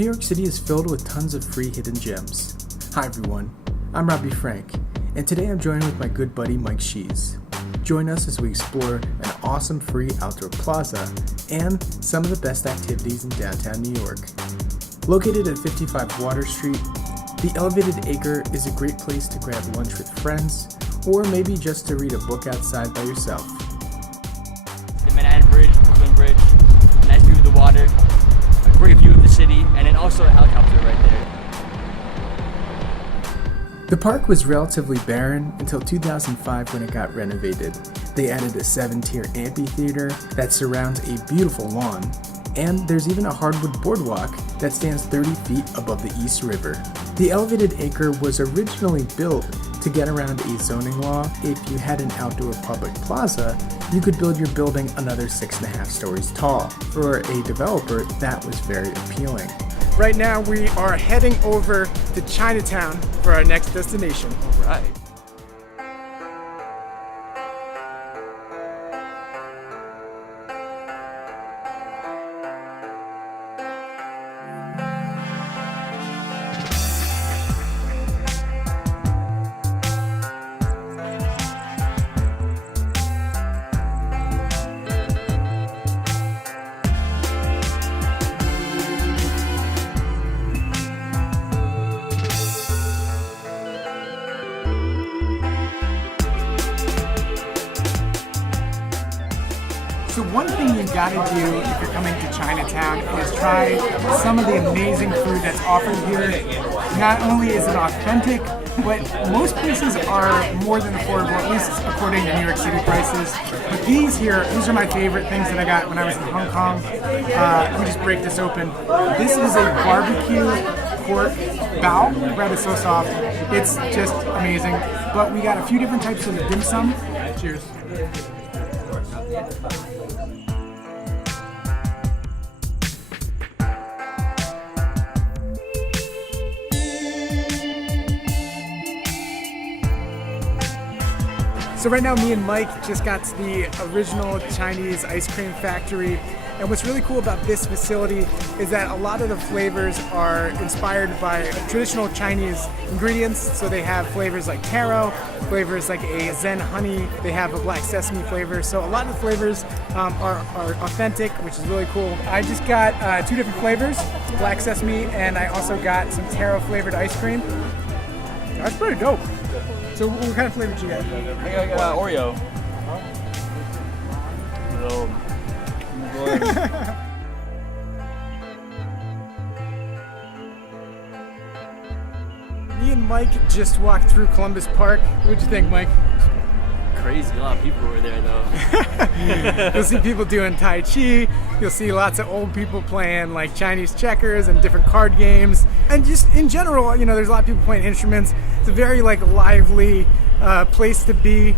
New York City is filled with tons of free hidden gems. Hi everyone, I'm Robbie Frank, and today I'm joined with my good buddy Mike Shees. Join us as we explore an awesome free outdoor plaza and some of the best activities in downtown New York. Located at 55 Water Street, the Elevated Acre is a great place to grab lunch with friends, or maybe just to read a book outside by yourself. The Manhattan Bridge, Brooklyn Bridge, a nice view of the water, a great view of the city, and then also a helicopter right there. The park was relatively barren until 2005 when it got renovated. They added a 7-tier amphitheater that surrounds a beautiful lawn, and there's even a hardwood boardwalk that stands 30 feet above the East River. The Elevated Acre was originally built to get around a zoning law. If you had an outdoor public plaza, you could build your building another 6.5 stories tall. For a developer, that was very appealing. Right now we are heading over to Chinatown for our next destination. All right. So one thing you gotta do if you're coming to Chinatown is try some of the amazing food that's offered here. Not only is it authentic, but most places are more than affordable, at least according to New York City prices. But these are my favorite things that I got when I was in Hong Kong. Let me just break this open. This is a barbecue pork bao. The bread is so soft. It's just amazing. But we got a few different types of dim sum. Cheers. So right now me and Mike just got to the original Chinese ice cream factory, and what's really cool about this facility is that a lot of the flavors are inspired by traditional Chinese ingredients. So they have flavors like taro, flavors like a Zen honey, they have a black sesame flavor. So a lot of the flavors are authentic, which is really cool. I just got 2 different flavors, black sesame, and I also got some taro flavored ice cream. That's pretty dope. So what kind of flavor did you get? I got Oreo. Me and Mike just walked through Columbus Park. What'd you think, Mike? Crazy, a lot of people were there though. You'll see people doing Tai Chi. You'll see lots of old people playing like Chinese checkers and different card games. And just in general, there's a lot of people playing instruments. It's a very lively place to be.